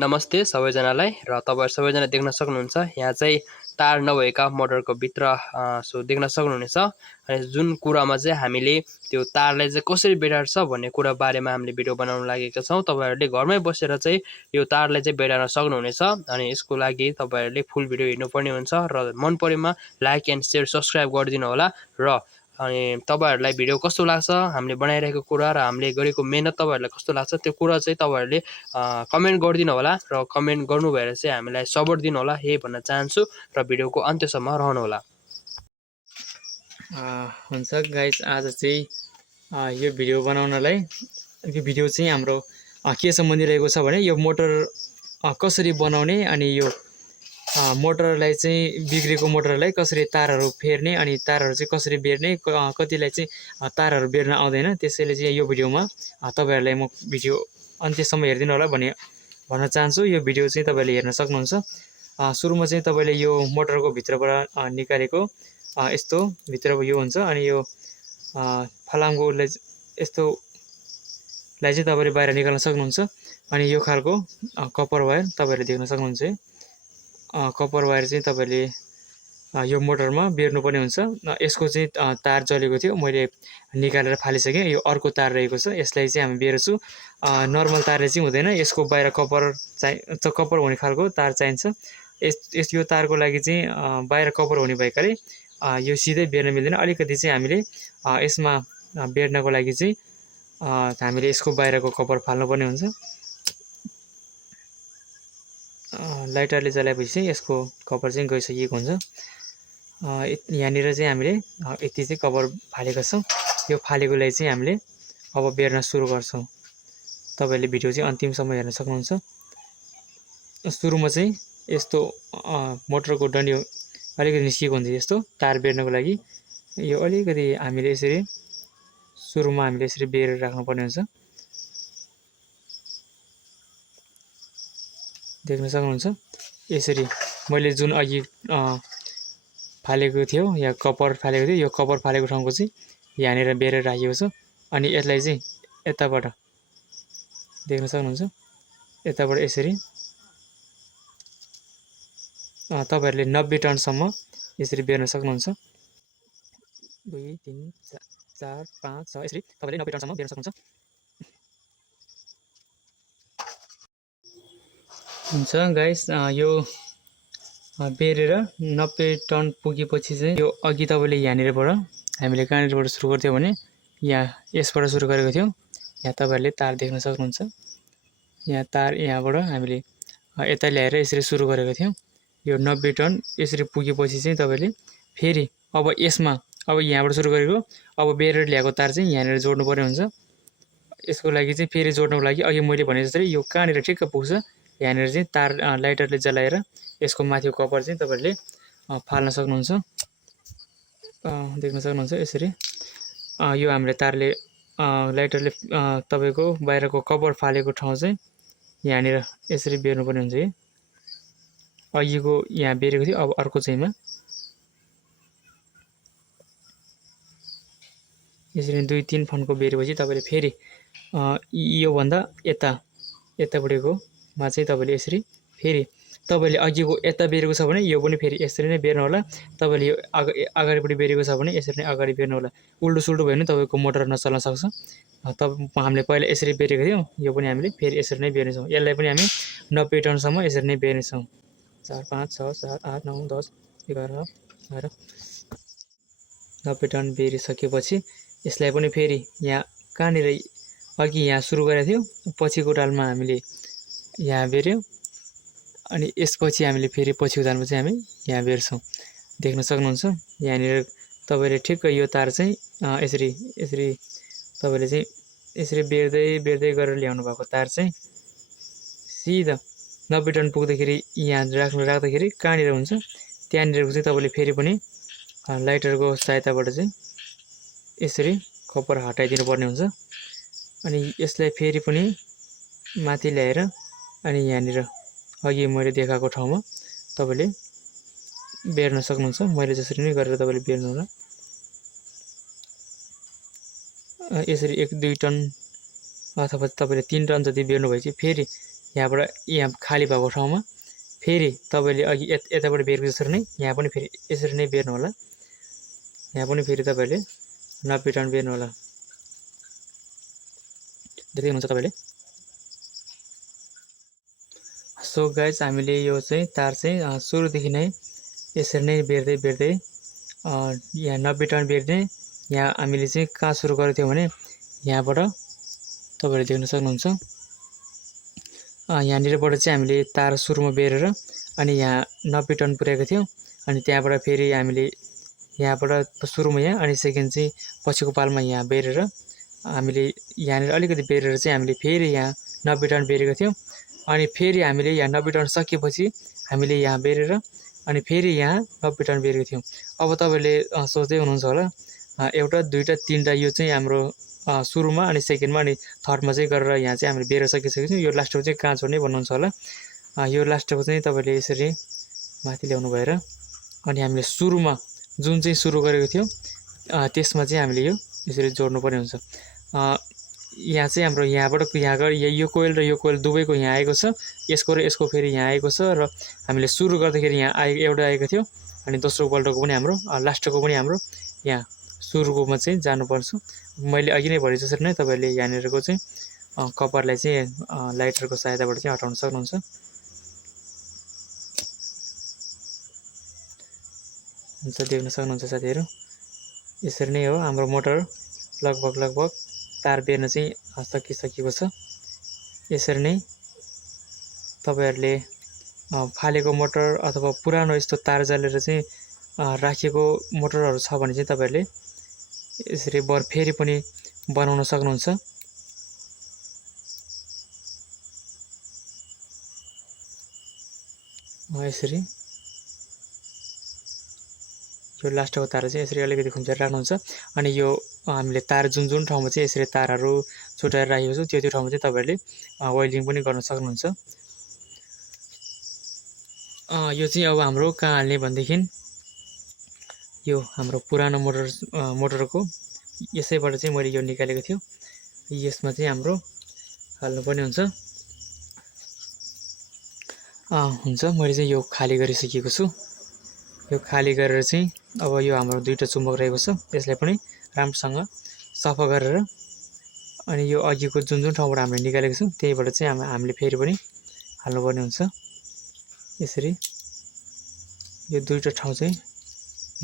नमस्ते सबैजनालाई र तपाईहरु सबैजना देख्न सक्नुहुन्छ यहाँ चाहिँ तार नभएका मोटरको भित्र सो देख्न सक्नुहुनेछ। अनि जुन कुरामा चाहिँ हामीले त्यो तारलाई चाहिँ कसरी बेडार्छ भन्ने कुरा बारेमा हामीले भिडियो बनाउन लागेका छौँ। तपाईहरुले घरमै बसेर चाहिँ यो तारलाई चाहिँ बेडार्न सक्नुहुनेछ। अनि यसको लागि तपाईहरुले फुल भिडियो हेर्नुपर्ने हुन्छ र मन परेमा लाइक एन्ड शेयर सब्स्क्राइब गरिदिनु होला। र अनि तपाईहरुलाई भिडियो कस्तो लाग्छ, हामीले बनाइरहेको कुरा र हामीले गरेको मेहनत तपाईहरुलाई कस्तो लाग्छ त्यो कुरा चाहिँ तपाईहरुले कमेन्ट गरिदिनु होला र कमेन्ट गर्नु भएर चाहिँ हामीलाई सपोर्ट दिनु होला यही भन्न चाहन्छु र भिडियोको अन्त्यसम्म रहनु होला। हुन्छ गाइस, आज चाहिँ यो भिडियो बनाउनलाई यो भिडियो चाहिँ हाम्रो के सम्बन्धी रहेको छ भने यो मोटर कसरी बनाउने अनि यो मोटरलाई चाहिँ बिग्रेको मोटरलाई कसरी तारहरू फेर्ने अनि तारहरू चाहिँ कसरी बेर्ने, कतिलाई चाहिँ तारहरू बेर्न आउँदैन, त्यसैले चाहिँ यो भिडियोमा तपाईहरुलाई म भिडियो अन्त्यसम्म हेरिदिनु होला भन्न चाहन्छु। यो भिडियो चाहिँ तपाईले हेर्न सक्नुहुन्छ। सुरुमा चाहिँ तपाईले यो मोटरको भित्रबाट निकालेको यस्तो भित्रको यो हुन्छ अनि यो फलामको यस्तोलाई चाहिँ तपाईले बाहिर निकाल्न सक्नुहुन्छ। अनि यो खालको कपर वायर तपाईले देख्न सक्नुहुन्छ। कपर वायर चाहिँ तपाईले यो मोटरमा बेर्नुपर्ने हुन्छ। यसको चाहिँ तार जलेको थियो, मैले निकालेर फालिसकेँ। यो अर्को तार रहेको छ, यसलाई चाहिँ हामी बेर्छु। नर्मल तारले चाहिँ हुँदैन, यसको बाहिर कपर हुने खालको तार चाहिन्छ। यो तारको लागि चाहिँ बाहिर कपर हुने भएकाले यो सिधै बेर्न मिल्दैन। अलिकति चाहिँ हामीले यसमा बेर्नको लागि चाहिँ हामीले यसको बाहिरको कपर फाल्नुपर्ने हुन्छ। लाइटरले जलाएपछि चाहिँ यसको कपर चाहिँ गइसकेको हुन्छ। यहाँनिर चाहिँ हामीले यति चाहिँ कभर फालेका छौँ। यो फालेकोलाई चाहिँ हामीले अब बेर्न सुरु गर्छौँ। तपाईले भिडियो चाहिँ अन्तिमसम्म हेर्न सक्नुहुन्छ। सुरुमा चाहिँ यस्तो मोटरको डन्डी अलिकति निस्किएको हुन्छ, यस्तो तार बेर्नको लागि यो अलिकति हामीले यसरी सुरुमा हामीले यसरी बेरेर राख्नुपर्ने हुन्छ। देख्न सक्नुहुन्छ। यसरी मैले जुन अघि फालेको थियो या कपर फालेको थियो, यो कपर फालेको ठाउँको चाहिँ यहाँनिर बेरेर राखेको छ। अनि यसलाई चाहिँ यताबाट देख्न सक्नुहुन्छ, यताबाट यसरी तपाईहरुले 90 टनसम्म यसरी बेर्न सक्नुहुन्छ। 2 3 4 5 6 यसरी तपाईले 90 टनसम्म बेर्न सक्नुहुन्छ। हुन्छ गाइस, यो बेरेर 90 टन पुगेपछि चाहिँ यो अघि तपाईले यहाँनिरबाट हामीले कहाँनिरबाट सुरु गर्थ्यौँ भने यहाँ यसबाट सुरु गरेको थियौँ। यहाँ तपाईहरुले तार देख्न सक्नुहुन्छ। यहाँ तार यहाँबाट हामीले यता ल्याएर यसरी सुरु गरेको थियौँ। यो 90 टन यसरी पुगेपछि चाहिँ तपाईले फेरि अब यसमा यहाँबाट सुरु गरेको अब बेरेर ल्याएको तार चाहिँ यहाँनिर जोड्नु पर्ने हुन्छ। यसको लागि चाहिँ फेरि जोड्नको लागि अघि मैले भने जस्तै यो कहाँनिर ठिक्क पुग्छ यहाँनिर चाहिँ तार लाइटरले जलाएर यसको माथिको कपर चाहिँ तपाईले फाल्न सक्नुहुन्छ। देख्न सक्नुहुन्छ यसरी यो हामीले तारले लाइटरले तपाईको बाहिरको कपर फालेको ठाउँ चाहिँ यहाँनिर यसरी बेर्नुपर्ने हुन्छ। अघिको यहाँ बेरेको थियो, अब अर्को चाहिँमा यसरी 2 3 फन्को बेरेपछि तपाईले फेरि योभन्दा यतापट्टिकोमा चाहिँ तपाईले यसरी फेरि तपाईले अघिको यता बेरेको छ भने यो पनि फेरि यसरी नै बेर्नु होला। तपाईले यो अगाडिपट्टि बेरेको छ भने यसरी नै अगाडि बेर्नु होला। उल्टो सुल्टो भयो भने तपाईको मोटर नचल्न सक्छ। हामीले पहिला यसरी बेरेको थियौँ, यो पनि हामीले फेरि यसरी नै बेर्नेछौँ। यसलाई पनि हामी 90 टनसम्म यसरी नै बेर्नेछौँ। 4 5 6 7 8 9 10 11 12 90 टन बेरिसकेपछि यसलाई पनि फेरि यहाँ कहाँनिर अघि यहाँ सुरु गरेको थियो पछिको डालमा हामीले यहाँ बेर्यौँ। अनि यसपछि हामीले फेरि पछिको डालमा चाहिँ हामी यहाँ बेर्छौँ। देख्न सक्नुहुन्छ यहाँनिर तपाईले ठिक्क यो तार चाहिँ यसरी तपाईले चाहिँ यसरी बेर्दै गरेर ल्याउनु भएको तार चाहिँ सिधा 90 टन पुग्दाखेरि यहाँ राख्दाखेरि कहाँनिर हुन्छ त्यहाँनिरको चाहिँ तपाईले फेरि पनि लाइटरको सहायताबाट चाहिँ यसरी कपर हटाइदिनु पर्ने हुन्छ। अनि यसलाई फेरि पनि माथि ल्याएर अनि यहाँनिर अघि मैले देखाएको ठाउँमा तपाईले बेर्न सक्नुहुन्छ। मैले जसरी नै गरेर तपाईले बेर्नु होला। यसरी 1 2 टन अथवा तपाईले 3 टन जति बेर्नु भएपछि फेरि यहाँबाट यहाँ खाली भएको ठाउँमा फेरि तपाईँले अघि यताबाट बेरेको जसरी नै यहाँ पनि फेरि यसरी नै बेर्नु होला। यहाँ पनि फेरि तपाईँले 90 टर्न बेर्नु होला। देख्दै हुनुहुन्छ तपाईँले। सो गाइज हामीले यो चाहिँ तार चाहिँ सुरुदेखि नै यसरी नै बेर्दै बेर्दै यहाँ 90 टर्न बेर्दै यहाँ हामीले चाहिँ कहाँ सुरु गरेको थियौँ भने यहाँबाट तपाईँले देख्न सक्नुहुन्छ। यहाँनिरबाट चाहिँ हामीले तार सुरुमा बेरेर अनि यहाँ 90 टर्न पुर्याएको थियौँ। अनि त्यहाँबाट फेरि हामीले यहाँबाट सुरुमा यहाँ अनि सेकेन्ड चाहिँ पछिको पालमा यहाँ बेरेर हामीले यहाँनिर अलिकति बेरेर चाहिँ हामीले फेरि यहाँ 90 टर्न बेरेको थियौँ। अनि फेरि हामीले यहाँ 90 टर्न सकिएपछि हामीले यहाँ बेरेर अनि फेरि यहाँ 90 टर्न बेरेको थियौँ। अब तपाईँले सोच्दै हुनुहुन्छ होला एउटा दुईवटा तिनवटा यो चाहिँ हाम्रो सुरुमा अनि सेकेन्डमा अनि थर्डमा चाहिँ गरेर यहाँ चाहिँ हामीले बेरेर सकिसकेको छौँ। यो लास्टको चाहिँ कहाँ छोड्ने भन्नुहुन्छ होला। यो लास्टको चाहिँ तपाईँले यसरी माथि ल्याउनु भएर अनि हामीले सुरुमा जुन चाहिँ सुरु गरेको थियौँ त्यसमा चाहिँ हामीले यो यसरी जोड्नुपर्ने हुन्छ। यहाँ चाहिँ हाम्रो यहाँबाट यहाँ गएर यो कोइल र यो कोइल दुवैको यहाँ आएको छ, यसको र यसको फेरि यहाँ आएको छ र हामीले सुरु गर्दाखेरि यहाँ एउटा आएको थियो अनि दोस्रो पल्टको पनि हाम्रो लास्टको पनि हाम्रो यहाँ सुरुकोमा चाहिँ जानुपर्छ। मैले अघि नै भने जसरी नै तपाईँले यहाँनिरको चाहिँ कपरलाई चाहिँ लाइटरको सहायताबाट चाहिँ हटाउन सक्नुहुन्छ। हुन्छ, देख्न सक्नुहुन्छ साथीहरू। यसरी नै हो हाम्रो मोटर लगभग तार बेर्न चाहिँ सकिसकेको छ। यसरी नै तपाईँहरूले फालेको मोटर अथवा पुरानो यस्तो तार जालेर चाहिँ राखेको मोटरहरू छ भने चाहिँ तपाईँहरूले यसरी फेरि पनि बनाउन सक्नुहुन्छ। यसरी यो लास्टको तार चाहिँ यसरी अलिकति खुम्चेर राख्नुहुन्छ अनि यो हामीले तार जुन ठाउँमा चाहिँ यसरी तारहरू छुट्याएर राखेको छ त्यो ठाउँमा चाहिँ तपाईँहरूले वेल्डिङ पनि गर्न सक्नुहुन्छ। यो चाहिँ अब हाम्रो कहाँ हाल्ने भनेदेखि यो हाम्रो पुरानो मोटरको यसैबाट चाहिँ मैले यो निकालेको थियो, यसमा चाहिँ हाम्रो हाल्नुपर्ने हुन्छ। मैले चाहिँ यो खाली गरिसकेको छु। यो खाली गरेर चाहिँ अब यो हाम्रो दुईवटा चुम्बक रहेको छ, यसलाई पनि राम्रोसँग सफा गरेर अनि यो अघिको जुन ठाउँबाट हामीले निकालेको छौँ त्यहीबाट चाहिँ हामीले फेरि पनि हाल्नुपर्ने हुन्छ। यसरी यो दुईवटा ठाउँ चाहिँ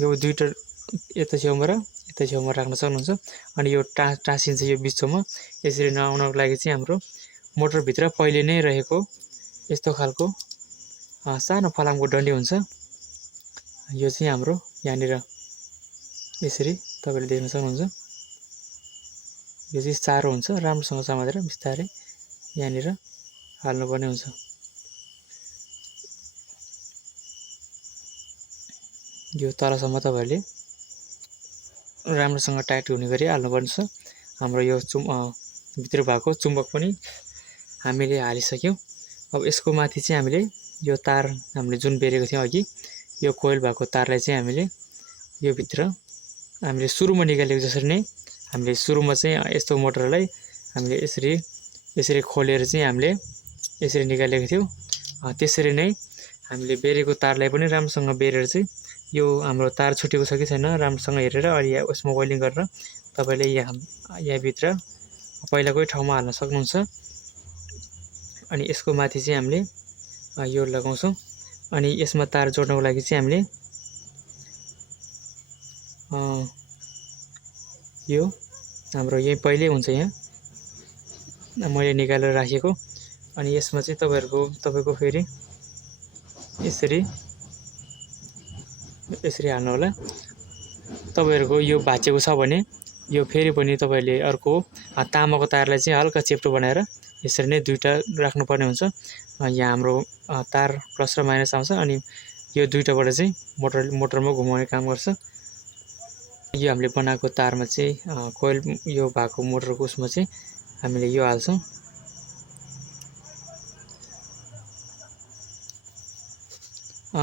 यो दुईवटा यता छेउमा र यता छेउमा राख्न सक्नुहुन्छ। अनि यो टाँसिन्छ यो बिचमा। यसरी नआउनको लागि चाहिँ हाम्रो मोटरभित्र पहिले नै रहेको यस्तो खालको सानो फलामको डन्डी हुन्छ। यो चाहिँ हाम्रो यहाँनिर यसरी तपाईँले देख्न सक्नुहुन्छ। यो चाहिँ चारो हुन्छ, राम्रोसँग समातेर बिस्तारै यहाँनिर हाल्नुपर्ने हुन्छ। यो तलसम्म तपाईँहरूले राम्रोसँग टाइट हुने गरी हाल्नुपर्ने छ। हाम्रो यो भित्र भएको चुम्बक पनि हामीले हालिसक्यौँ। अब यसको माथि चाहिँ हामीले यो तार हामीले जुन बेरेको थियौँ अघि यो कोइल भएको तारलाई चाहिँ हामीले यो भित्र हामीले सुरुमा निकालेको जसरी नै हामीले सुरुमा चाहिँ यस्तो मोटरलाई हामीले यसरी खोलेर चाहिँ हामीले यसरी निकालेको थियौँ। त्यसरी नै हामीले बेरेको तारलाई पनि राम्रोसँग बेरेर चाहिँ यो हाम्रो तार छुटेको छ कि छैन राम्रोसँग हेरेर अनि उसमा वेल्डिङ गरेर तपाईँले यहाँभित्र पहिलाकै ठाउँमा हाल्न सक्नुहुन्छ। अनि यसको माथि चाहिँ हामीले यो लगाउँछौँ। अनि यसमा तार जोड्नको लागि चाहिँ हामीले यो हाम्रो यही पहिल्यै हुन्छ, यहाँ मैले निकालेर राखेको। अनि यसमा चाहिँ तपाईँको फेरि यसरी हाल्नु होला। तपाईँहरूको यो भाँचेको छ भने यो फेरि पनि तपाईँले अर्को तामाको तारलाई चाहिँ हल्का चेप्टो बनाएर यसरी नै दुईवटा राख्नुपर्ने हुन्छ। यहाँ हाम्रो तार प्लस र माइनस आउँछ अनि यो दुईवटाबाट चाहिँ मोटरमा घुमाउने काम गर्छ। यो हामीले बनाएको तारमा चाहिँ कोइल यो भएको मोटरको उसमा चाहिँ हामीले यो हाल्छौँ।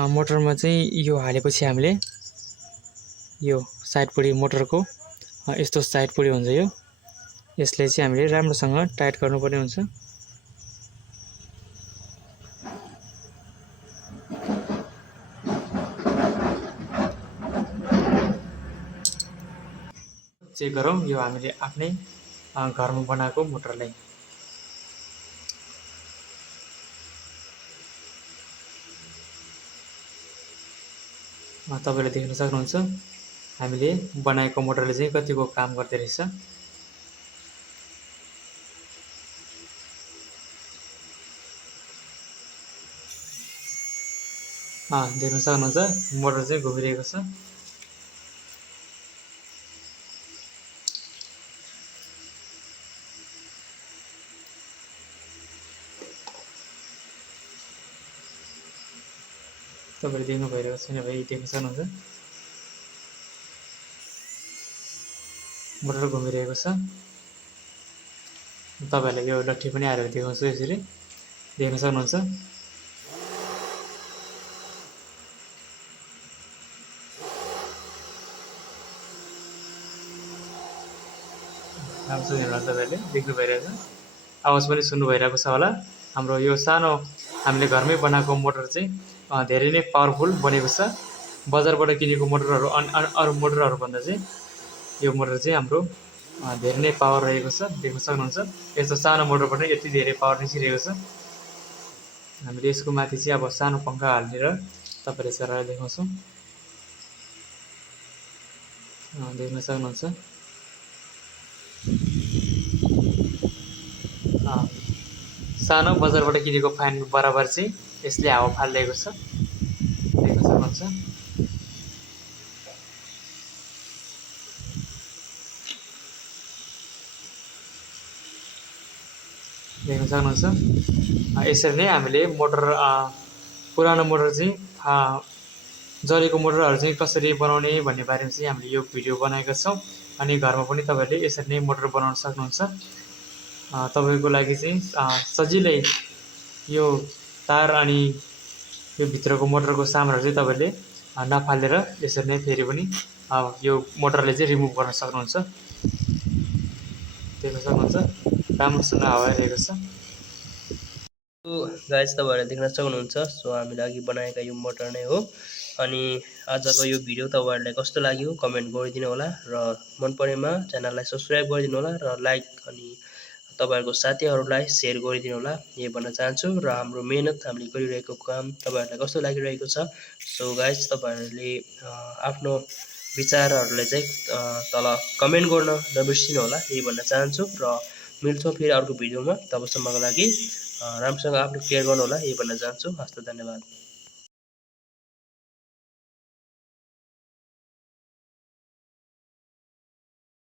मोटरमा चाहिँ यो हालेपछि हामीले यो साइडपट्टि मोटरको यस्तो साइडपट्टि हुन्छ यसलाई चाहिँ हामीले राम्रोसँग टाइट गर्नुपर्ने हुन्छ। चेक गरौँ यो हामीले आफ्नै घरमा बनाएको मोटरलाई। तपाईँले देख्न सक्नुहुन्छ हामीले बनाएको मोटरले चाहिँ कतिको काम गर्दै रहेछ। देख्न सक्नुहुन्छ मोटर चाहिँ घुमिरहेको छ। तपाईँले देख्नु भइरहेको छैन भाइ, देख्न सक्नुहुन्छ मोटर घुमिरहेको छ। तपाईँहरूलाई यो लट्ठी पनि हालेर देखाउँछु, यसरी देख्न सक्नुहुन्छ। राम्रोसँग हेर्नु तपाईँहरूले देख्नु भइरहेको छ, आवाज पनि सुन्नु भइरहेको छ होला। हाम्रो यो सानो हामीले घरमै बनाएको मोटर चाहिँ धेरै नै पावरफुल बनेको छ। बजारबाट किनेको मोटरहरू अरू मोटरहरू भन्दा चाहिँ यो मोटर चाहिँ हाम्रो धेरै नै पावर रहेको छ। देख्न सक्नुहुन्छ यस्तो सानो मोटरबाट यति धेरै पावर निस्किरहेको छ। हामीले यसको माथि चाहिँ अब सानो पङ्खा हालेर तपाईँले चलाएर देखाउँछौँ। देख्न सक्नुहुन्छ सानो बजारबाट किनेको फ्यान बराबर चाहिँ यसले हावा फालिरहेको छ। देख्न सक्नुहुन्छ यसरी नै हामीले मोटर पुरानो मोटर चाहिँ जलेको मोटरहरू चाहिँ कसरी बनाउने भन्ने बारेमा चाहिँ हामीले यो भिडियो बनाएका छौँ। अनि घरमा पनि तपाईँहरूले यसरी नै मोटर बनाउन सक्नुहुन्छ। तपाईँको लागि चाहिँ सजिलै यो तार अनि यो भित्रको मोटरको सामानहरू चाहिँ तपाईँले नफालेर यसरी नै फेरि पनि यो मोटरले चाहिँ रिमुभ गर्न सक्नुहुन्छ। देख्न सक्नुहुन्छ राम्रोसँग हावा आइरहेको छ। गाइस तपाईँहरूले देख्न सक्नुहुन्छ सो हामीले अघि बनाएका यो मोटर नै हो। अनि आजको यो भिडियो तपाईँहरूलाई कस्तो लाग्यो कमेन्ट गरिदिनु होला र मन परेमा च्यानललाई सब्सक्राइब गरिदिनु होला र लाइक अनि तपाईँहरूको साथीहरूलाई सेयर गरिदिनु होला यही भन्न चाहन्छु। र हाम्रो मेहनत हामीले गरिरहेको काम तपाईँहरूलाई कस्तो लागिरहेको छ सो गाइस तपाईँहरूले आफ्नो विचारहरूलाई चाहिँ तल कमेन्ट गर्न नबिर्सिनु होला यही भन्न चाहन्छु। र मिल्छौँ फेरि अर्को भिडियोमा, तबसम्मको लागि राम्रोसँग आफ्नो केयर गर्नु होला यही भन्न चाहन्छु। हस्त धन्यवाद।